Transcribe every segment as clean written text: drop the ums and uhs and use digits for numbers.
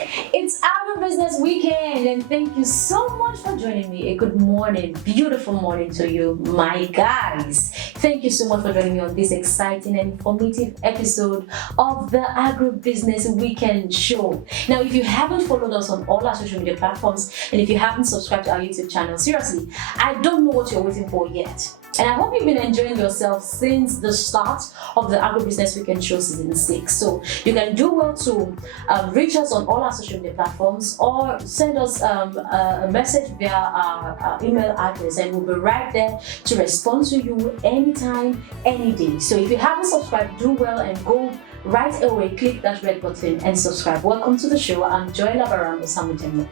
It's our business weekend, and thank you so much for joining me. A good morning, beautiful morning to you, my guys. Thank you so much for joining me on this exciting and informative episode of the Agribusiness Weekend Show. Now, if you haven't followed us on all our social media platforms, and if you haven't subscribed to our YouTube channel, seriously, I don't know what you're waiting for yet. And I hope you've been enjoying yourself since the start of the Agribusiness Weekend Show Season 6. So you can do well to reach us on all our social media platforms or send us a message via our email address, and we'll be right there to respond to you anytime, any day. So if you haven't subscribed, do well and go right away, click that red button and subscribe. Welcome to the show. I'm Joy Labaran Osamujemo.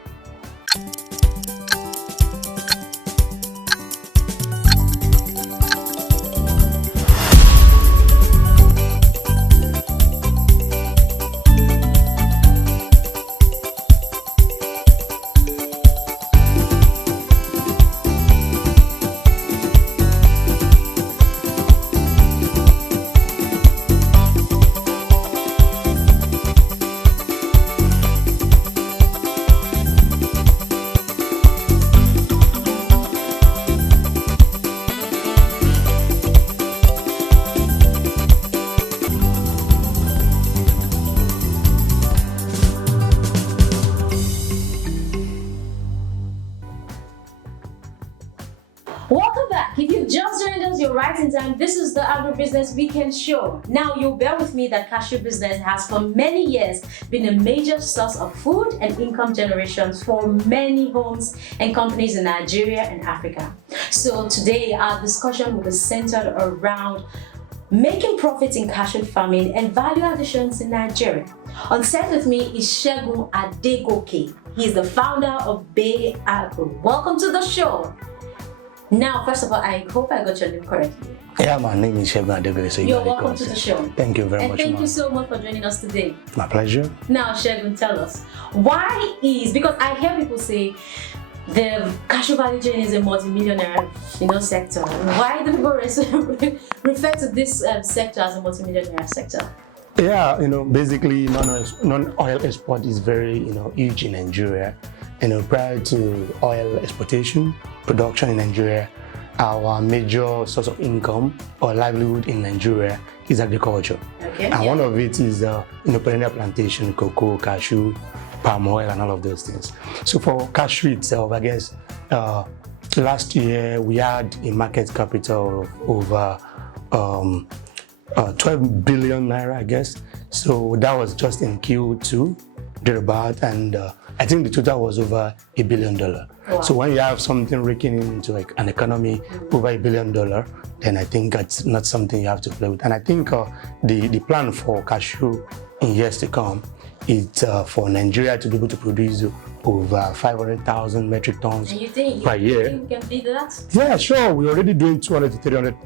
Welcome back. If you've just joined us, you're right in time. This is the Agribusiness Weekend Show. Now, you'll bear with me that cashew business has for many years been a major source of food and income generation for many homes and companies in Nigeria and Africa. So today, our discussion will be centered around making profits in cashew farming and value additions in Nigeria. On set with me is Segun Adegoke. He's the founder of Bay Agro. Welcome to the show. Now, first of all, I hope I got your name correctly. Yeah, my name is Segun Adegoke. So you're welcome to the show. Thank you very much. And thank you so much for joining us today. My pleasure. Now, Segun, tell us, because I hear people say the cashew value chain is a multi-millionaire sector. Why do people refer to this sector as a multi-millionaire sector? Yeah, basically non-oil export is very, huge in Nigeria. Prior to oil exportation, production in Nigeria, our major source of income or livelihood in Nigeria is agriculture. Okay. And one of it is, perennial plantation, cocoa, cashew, palm oil, and all of those things. So for cashew itself, I guess, last year we had a market capital of over 12 billion naira, I guess. So that was just in Q2, thereabout, and I think the total was over $1 billion. Wow. So when you have something raking into like an economy over $1 billion, then I think that's not something you have to play with. And I think the plan for cashew in years to come is for Nigeria to be able to produce over 500,000 metric tons per year. You think we can beat that? Yeah, sure. We're already doing 200 to 300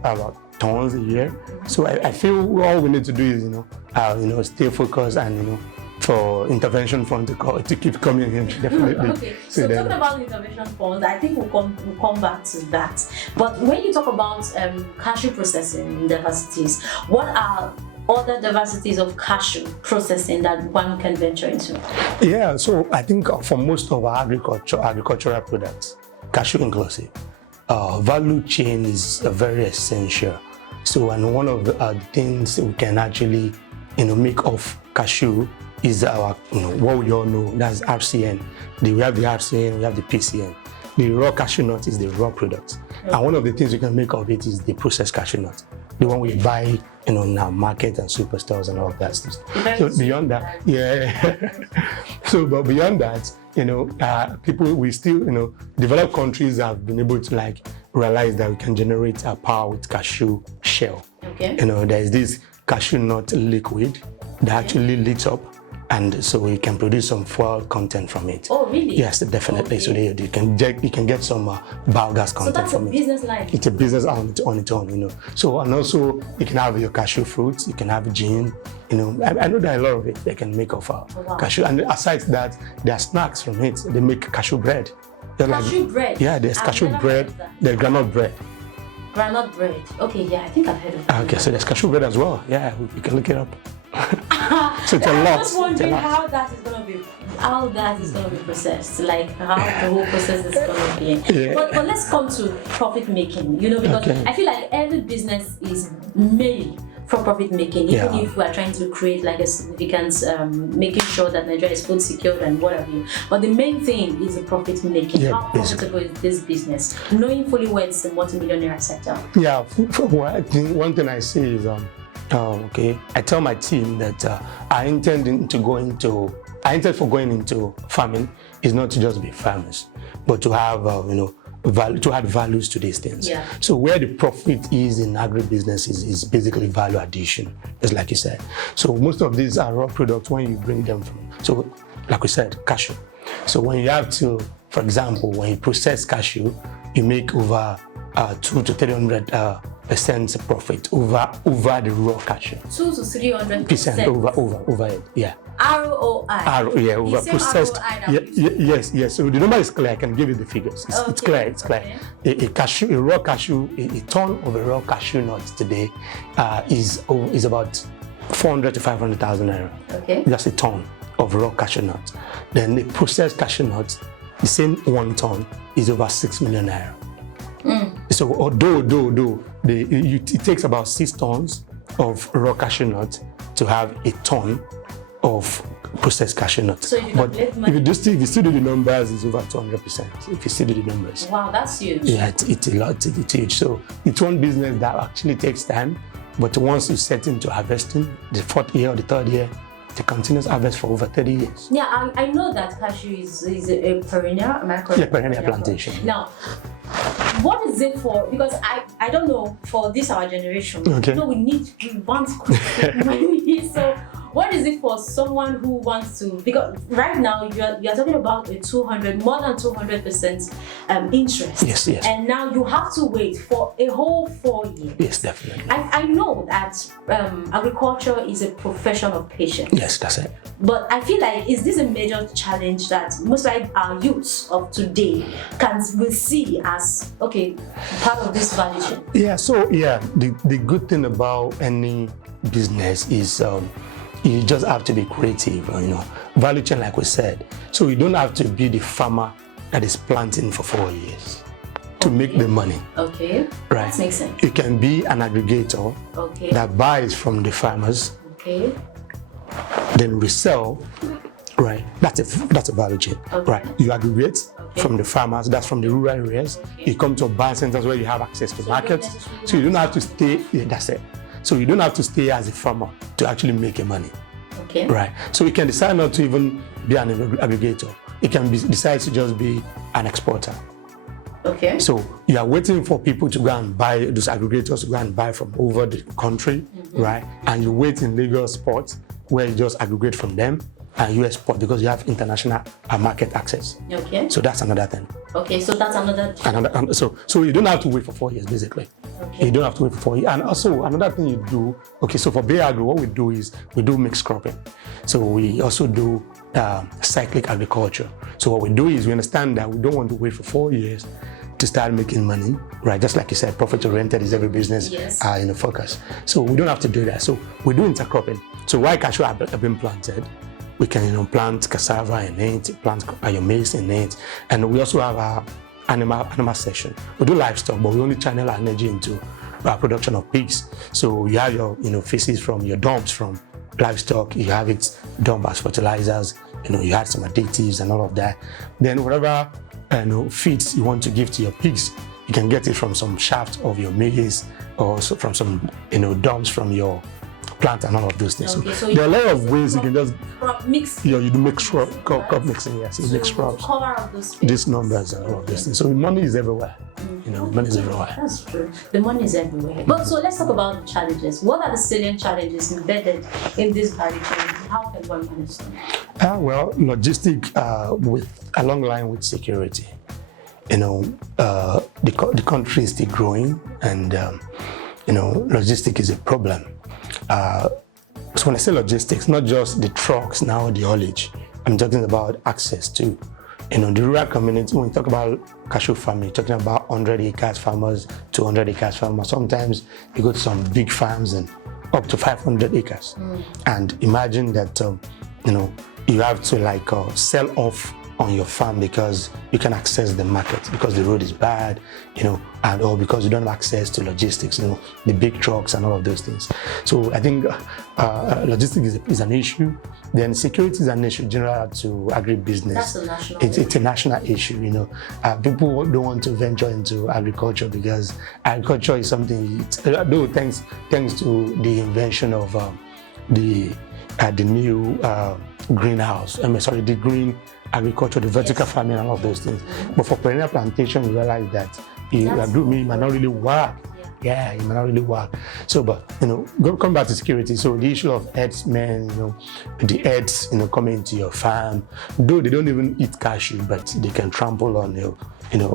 tons a year. So I feel all we need to do is, stay focused and, for intervention fund to keep coming in, definitely. Okay, so talking about intervention funds, I think we'll come back to that. But when you talk about cashew processing diversities, what are other diversities of cashew processing that one can venture into? Yeah, so I think for most of our agricultural products, cashew inclusive, value chain is very essential. So, and one of the things we can actually, make off cashew is our, what we all know, that's RCN. We have the RCN, we have the PCN. The raw cashew nut is the raw product. Okay. And one of the things we can make of it is the processed cashew nut. The one we buy, in our market and superstores and all of that stuff. So beyond that, but beyond that, people, we still, developed countries have been able to realize that we can generate our power with cashew shell. Okay. There's this cashew nut liquid that actually lights up, and so you can produce some fuel content from it. Oh, really? Yes, definitely. Okay. So you can get some biogas content from it. So that's a business line? It's a business on its own, So, and also you can have your cashew fruits, you can have gin, I know there are a lot of it they can make of cashew. And aside that, there are snacks from it. They make cashew bread. Cashew bread? Yeah, there's cashew bread, there's granite bread. Granite bread. Okay, yeah, I think I've heard of that. Okay, so there's cashew bread as well. Yeah, you can look it up. So it's a lot. I'm just wondering how that is going to how that is gonna be processed, like how the whole process is gonna be. Yeah. But let's come to profit making. You know, because Okay. I feel like every business is made for profit making, even Yeah. if we are trying to create like a significance, making sure that Nigeria is food secured and what have you. But the main thing is the profit making. Yeah, How profitable is this business? Knowing fully well it's the multi-millionaire sector. Yeah, I think one thing I say is, okay, I tell my team that I intend for going into farming is not to just be farmers, but to have, to add values to these things. Yeah. So where the profit is in agribusiness is basically value addition, just like you said. So most of these are raw products when you bring them from. So like we said, cashew. So when you have to, for example, when you process cashew, you make over 200 to 300% profit over the raw cashew. 200 to 300% over it, yeah. ROI. Yeah, over The same processed. ROI Yes. So the number is clear. I can give you the figures. It's clear. It's clear. A raw cashew, a ton of a raw cashew nut today is about 400 to 500,000 naira. Okay. That's a ton of raw cashew nut. Then the processed cashew nut, the same 1 ton is over 6 million naira. So although it takes about 6 tons of raw cashew nut to have a ton of processed cashew nut. So if you still do the numbers, it's over 200%. If you still do the numbers. Wow, that's huge. Yeah, it's a lot. It's huge. So it's one business that actually takes time, but once you set into harvesting, the 4th year or the 3rd year, the continuous harvest for over 30 years. Yeah, I know that cashew is a perennial. Am I correct? Yeah, perennial plantation. Now, what is it for? Because I don't know, for this our generation. Okay. No, we want quick money. So what is it for someone who wants to? Because right now you're talking about more than 200% interest. Yes. And now you have to wait for a whole 4 years. Yes, definitely. I know that agriculture is a profession of patience. Yes, that's it. But I feel like, is this a major challenge that most like our youths of today will see as, okay, part of this value chain? Yeah, so the good thing about any business is you just have to be creative, value chain like we said. So you don't have to be the farmer that is planting for 4 years to make the money. Okay, right? That makes sense. You can be an aggregator that buys from the farmers, then resell, right? That's a value chain, right? You aggregate from the farmers, that's from the rural areas. You come to urban centers where you have access to markets, so you don't have to stay. Yeah, that's it. So you don't have to stay as a farmer to actually make a money, right? So you can decide not to even be an aggregator. You can decide to just be an exporter. Okay. So you are waiting for people to go and buy, those aggregators to go and buy from over the country, right? And you wait in Lagos ports where you just aggregate from them and you export because you have international market access. Okay. So that's another thing. Okay, so that's another. So you don't have to wait for 4 years basically. Okay. You don't have to wait for 4 years. And also another thing you do, so for Bay Agro, what we do is we do mixed cropping. So we also do cyclic agriculture. So what we do is we understand that we don't want to wait for 4 years to start making money, right? Just like you said, profit-oriented is every business focus. So we don't have to do that. So we do intercropping. So while cashew have been planted, we can plant cassava in it, plant your maize in it, and we also have our animal section. We do livestock, but we only channel our energy into our production of pigs. So you have your feces from your dumps from livestock, you have it dumped as fertilizers, you add some additives and all of that. Then whatever feeds you want to give to your pigs, you can get it from some shaft of your maize or also from some dumps from your plant and all of those things. Okay, so there are a lot of ways you can just mix. You do mix crop mixing, yes. You mix crops. Cover up those These numbers and all of these things. So money is everywhere. Money is everywhere. That's true. The money is everywhere. But so let's talk about the challenges. What are the salient challenges embedded in this value chain? How can one manage them? Well, logistic along line with security. The country is still growing, and logistic is a problem. So when I say logistics, not just the trucks now, the haulage. I'm talking about access to, the rural community. When you talk about cashew farming, you're talking about 100 acres farmers, 200 acres farmers. Sometimes you go to some big farms and up to 500 acres. And imagine that, you have to like sell off on your farm because you can access the market because the road is bad, and or because you don't have access to logistics, the big trucks and all of those things. So I think logistics is an issue. Then security is an issue general to agribusiness. That's a national it's a national issue. People don't want to venture into agriculture because agriculture is something. Though thanks to the invention of the new greenhouse. The green agriculture, the vertical farming, and all of those things. But for perennial plantation, we realize that it might not really work. Yeah, it might not really work. So, but come back to security. So the issue of herdsmen, the herds, coming into your farm, though they don't even eat cashew, but they can trample on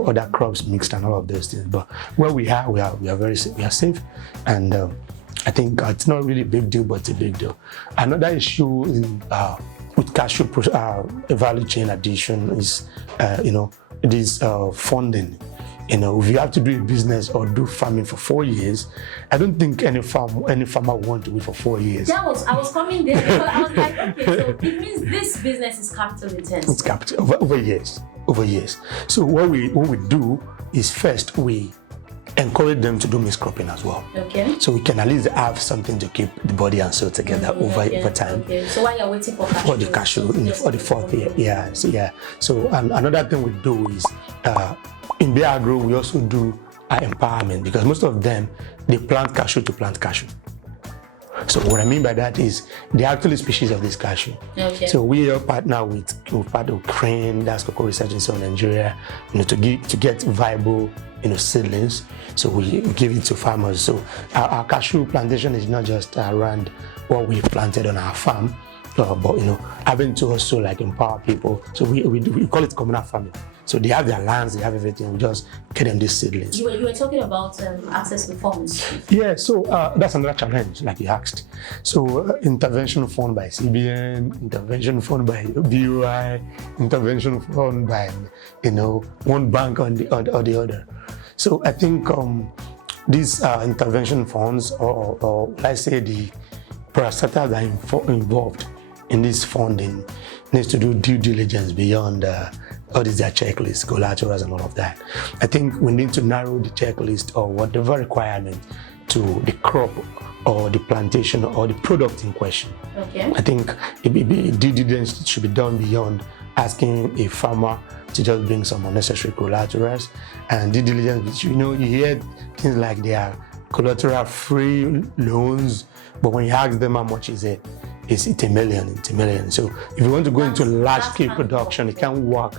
other crops mixed and all of those things. But where we are very safe. We are safe, and I think it's not really a big deal, but it's a big deal. Another issue with cashew value chain addition is, this funding. If you have to do a business or do farming for 4 years, I don't think any farmer want to wait for 4 years. I was coming there because I was like, okay, so it means this business is capital intensive. It's capital over years. So what we do is first we encourage them to do mixed cropping as well. Okay. So we can at least have something to keep the body and soul together over time. Okay. So while you're waiting for cashew? For the cashew for the 4th year. Yeah. So another thing we do is in Bay Agro we also do empowerment because most of them they plant cashew to plant cashew. So what I mean by that is they're actually species of this cashew. Okay. So we are partner with Crane, that's Cocoa Research Institute of Nigeria, to get viable seedlings. So we give it to farmers. So our cashew plantation is not just around what we planted on our farm, but having to also like empower people. So we call it communal farming. So they have their lands, they have everything. We just get them these seedlings. You were talking about access to funds. Yeah, so that's another challenge, like you asked. So intervention fund by CBN, intervention fund by BUI, intervention fund by one bank or the other. So I think these intervention funds, or let's say the parastatals that are involved in this funding, needs to do due diligence beyond all these their checklists, collaterals, and all of that. I think we need to narrow the checklist or whatever requirement to the crop or the plantation or the product in question. Okay. I think due diligence should be done beyond asking a farmer to just bring some unnecessary collaterals. And due diligence, you hear things like they are collateral-free loans, but when you ask them how much is it, it's $1 million. So if you want to go into large-scale production, it can't work.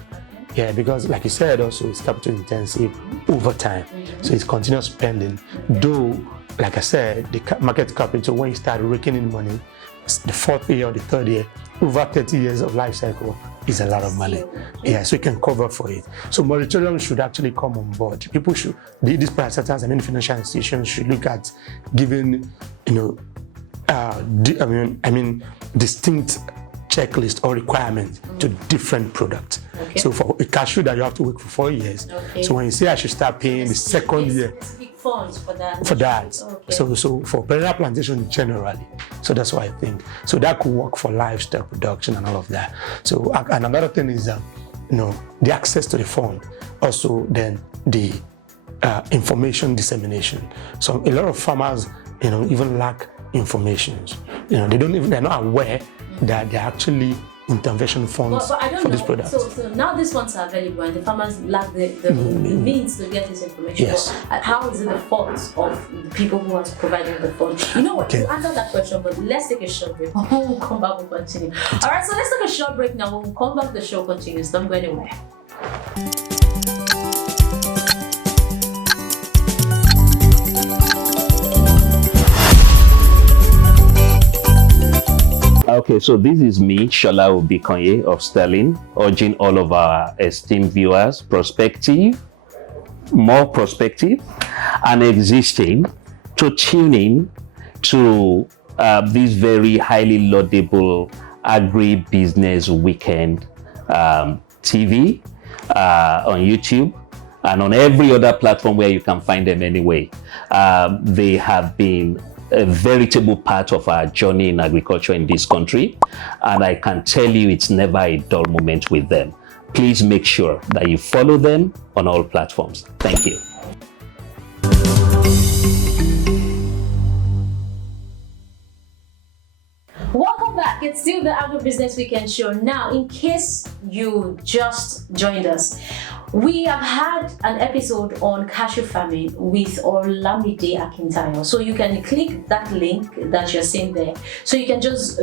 Yeah, because like you said, also it's capital intensive over time. So it's continuous spending. Though, like I said, the market capital, when you start raking in money, the 4th year or the 3rd year, over 30 years of life cycle is a lot of money. Yeah, so you can cover for it. So moratorium should actually come on board. People should, these parastatals and financial institutions should look at giving, distinct checklist or requirements to different products. Okay. So for a cashew that you have to work for 4 years. Okay. So when you say I should start paying the second year. Specific funds for that. Okay. So for perennial plantation generally. So that's what I think. So that could work for livestock production and all of that. So and another thing is the access to the fund. Also then the information dissemination. So a lot of farmers even lack information. They're not aware that they're actually intervention funds but I don't for know. this product. So now these funds are available and the farmers lack the means to get this information. Yes. But how is it the fault of the people who are providing the funds? You know what? Okay. You answered that question, but let's take a short break. When we come back, we'll continue. All right, so let's take a short break now. When we come back, the show continues. Don't go anywhere. Okay, so this is me, Shola Obikonye of Sterling, urging all of our esteemed viewers, more prospective and existing, to tune in to this very highly laudable agri-business weekend TV on YouTube and on every other platform where you can find them anyway. They have been a veritable part of our journey in agriculture in this country. And I can tell you it's never a dull moment with them. Please make sure that you follow them on all platforms. Thank you. Welcome back. It's still the Agro Business Weekend show. Now, in case you just joined us, we have had an episode on cashew farming with Olamide Akintayo. So you can click that link that you're seeing there. So you can just,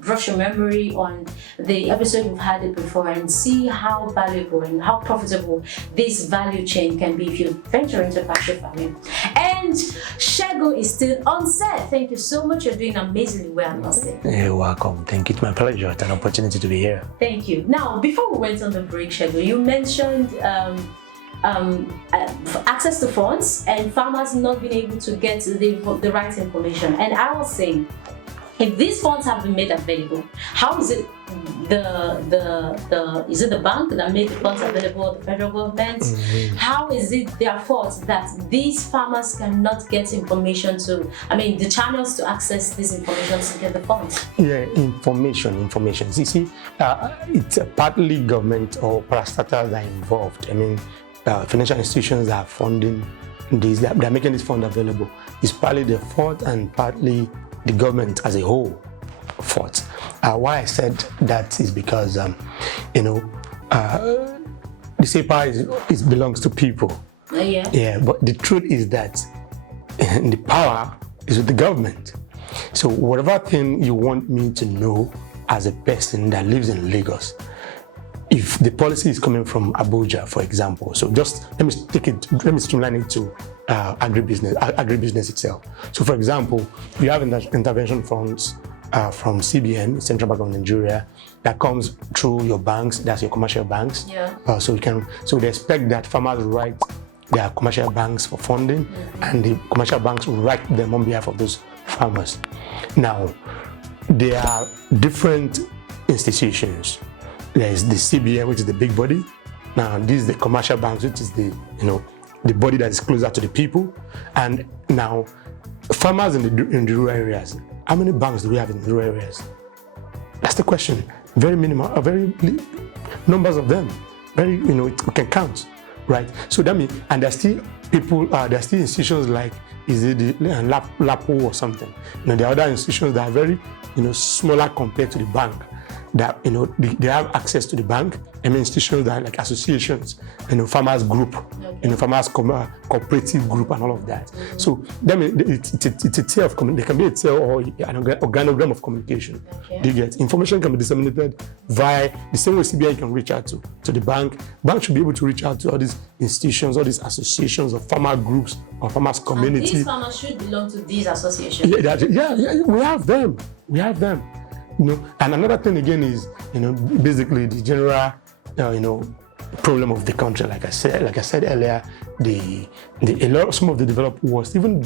brush your memory on the episode we've had it before and see how valuable and how profitable this value chain can be if you venture into cashew farming. And Segun is still on set. Thank you so much. You're doing amazingly well, I must say. You're welcome. Thank you. It's my pleasure. It's an opportunity to be here. Thank you. Now, before we went on the break, Segun, you mentioned access to funds and farmers not being able to get the right information. And I was saying, if these funds have been made available, how is it is it the bank that made the funds available, or the federal government? Mm-hmm. How is it their fault that these farmers cannot get information the channels to access this information to get the funds? Yeah, information. You see, it's partly government or parastatals that are involved. Financial institutions that are funding these, they're making this fund available. It's partly their fault and partly the government as a whole fault. Why I said that is because, the same power belongs to people. Yeah, but the truth is that the power is with the government. So whatever thing you want me to know as a person that lives in Lagos, if the policy is coming from Abuja, for example, so just let me streamline it to agribusiness itself. So for example, we have intervention funds from CBN, Central Bank of Nigeria, that comes through your banks, that's your commercial banks. Yeah. So they expect that farmers write their commercial banks for funding, and the commercial banks will write them on behalf of those farmers. Now, there are different institutions. There is the CBN, which is the big body. Now, this is the commercial banks, which is the body that is closer to the people. And now, farmers in the rural areas, how many banks do we have in the rural areas? That's the question. Very minimal, numbers of them. Very, we can count, right? So that means, and there's still people, there's still institutions like, is it the LAPO or something? There are other institutions that are very, smaller compared to the bank. That they have access to the bank. Institutions that are like associations, farmers group, farmers cooperative group, and all of that. So it's a tier of there can be a tier or an organogram of communication. Okay. You get information can be disseminated via the same way CBI can reach out to the bank. Bank should be able to reach out to all these institutions, all these associations of farmer groups or farmers community. And these farmers should belong to these associations. Yeah, we have them. And another thing again is, basically the general, problem of the country. Like I said earlier, some of the developed world, even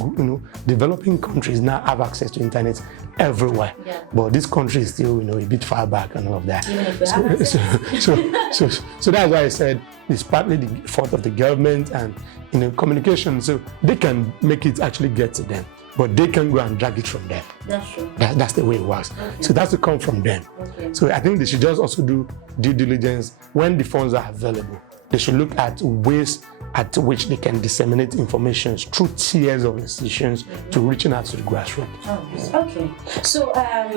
developing countries now have access to internet everywhere. Yeah. But this country is still, a bit far back and all of that. Even if we have access. So that's why I said it's partly the fault of the government and communication. So they can make it actually get to them, but they can go and drag it from them. That's true. That's the way it works. Okay. So that's to come from them. Okay. So I think they should just also do due diligence when the funds are available. They should look at ways at which they can disseminate information through tiers of institutions to reaching out to the grassroots. Oh, okay. So,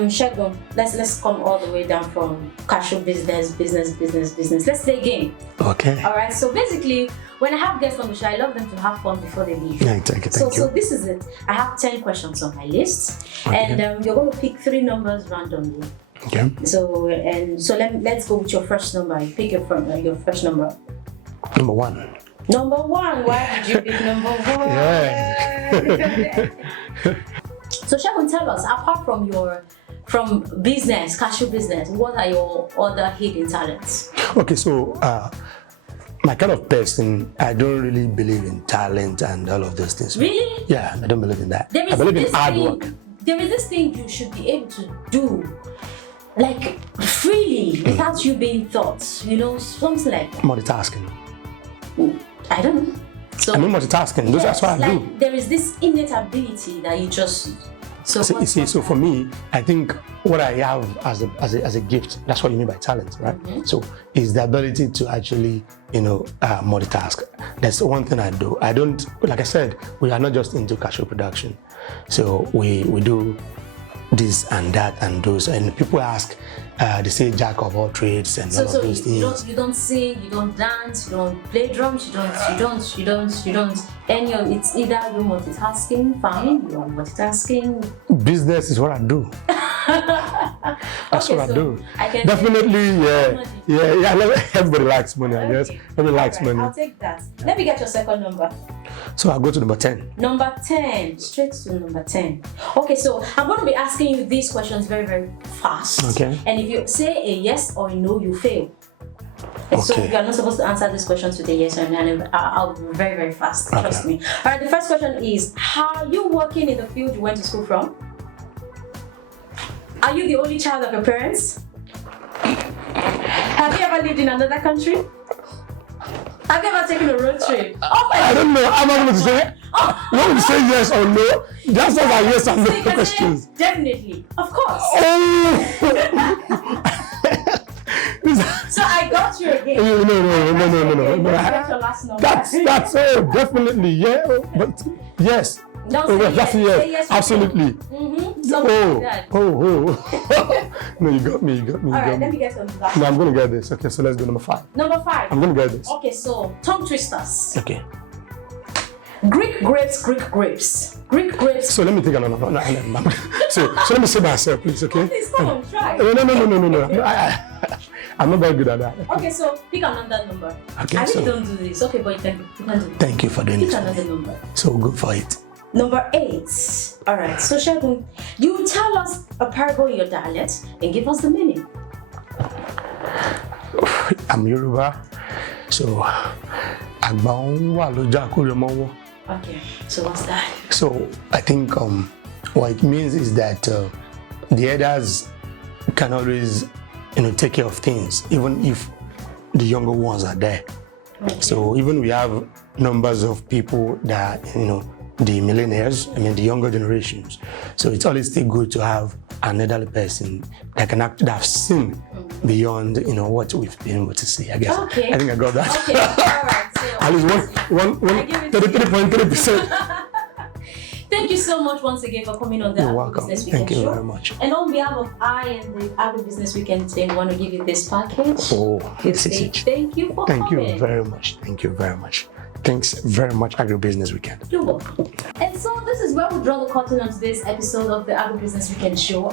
Segun, let's come all the way down from cashew business. Let's play a game. Okay. All right. So basically, when I have guests on the show, I love them to have fun before they leave. Yeah, thank you. So this is it. I have 10 questions on my list, Okay. and you're going to pick 3 numbers randomly. Okay. So let's go with your first number. You pick your first number. Number 1. Number 1. Why did you pick number 1? Yeah. So Segun, tell us, apart from business, cashew business, what are your other hidden talents? Okay, so my kind of person, I don't really believe in talent and all of those things. Really? Yeah, I don't believe in that. There is I believe in this hard thing- work. There is this thing you should be able to do, like freely, without you being thought. Something like that. Multitasking. I don't know. So I mean multitasking. That's what I do. like there is this innate ability that you just. So So, you see, so for me, I think what I have as a gift, that's what you mean by talent, right? So is the ability to actually, multitask. That's the one thing I do. I don't, like I said, we are not just into cashew production. So we do this and that and those. And people ask, they say jack of all trades and all of those things. You don't sing, you don't dance, you don't play drums, you don't. It's either you're multitasking, farming, you're multitasking. Business is what I do. That's what I do. I can Definitely, yeah. Everybody likes money, I guess. Everybody likes money. I'll take that. Let me get your second number. So I'll go to number 10. Number 10, straight to number 10. Okay, so I'm going to be asking you these questions very, very fast. Okay. And if you say a yes or a no, you fail. Okay. So you're not supposed to answer these questions with a yes or no. I'll be very, very fast. Trust me. All right, the first question is, are you working in the field you went to school from? Are you the only child of your parents? Have you ever lived in another country? Have you ever taken a road trip? Oh my I don't know. I'm not going to say. You want me to say yes or no? The answers are yes and no questions. Definitely. Of course. Oh! So I got you again. No. That's your last number. That's definitely, yeah. But yes. Don't say That's yes. yes. Say yes. Absolutely. Something like that. No, you got me. All right, let me get some last. No, I'm going to get this. Okay, so let's do number 5. Number 5. I'm going to get this. Okay, so tongue twisters. Okay. Greek grapes. Greek grapes. So let me take another one. No. So let me say myself, please, okay? Please come on, try. No. I'm not very good at that. Okay, so pick another number. Okay, I really so- don't do this. Okay, but you can do it. Thank you for doing Pick this. another number. So go for it. Number 8. All right, so Segun, you tell us a parable in your dialect and give us the meaning. I'm Yoruba, so Okay, so what's that? So I think what it means is that the elders can always take care of things, even if the younger ones are there. Okay. So even we have numbers of people that the millennials, the younger generations. So it's always still good to have an elderly person that can that have seen beyond what we've been able to see. I guess. Okay. I think I got that. Okay, all right. So At least 33.3%. thank you so much once again for coming on the You're Agri welcome. Business Weekend Thank you show. very much. And on behalf of I and the Agri Business Weekend team, I want to give you this package. Oh, To this say is it. thank you for Thank coming. you very much. Thank you very much. Thanks very much, Agribusiness Weekend. You're welcome. And so this is where we draw the curtain on today's episode of the Agri Business Weekend show.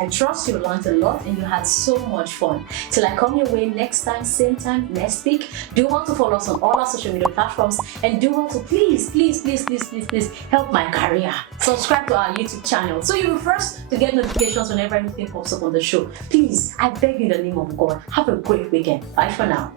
I trust you learned a lot and you had so much fun. Till I come your way next time, same time, next week, do want to follow us on all our social media platforms and do want to please help my career. Subscribe to our YouTube channel so you'll be first to get notifications whenever anything pops up on the show. Please, I beg you in the name of God, have a great weekend. Bye for now.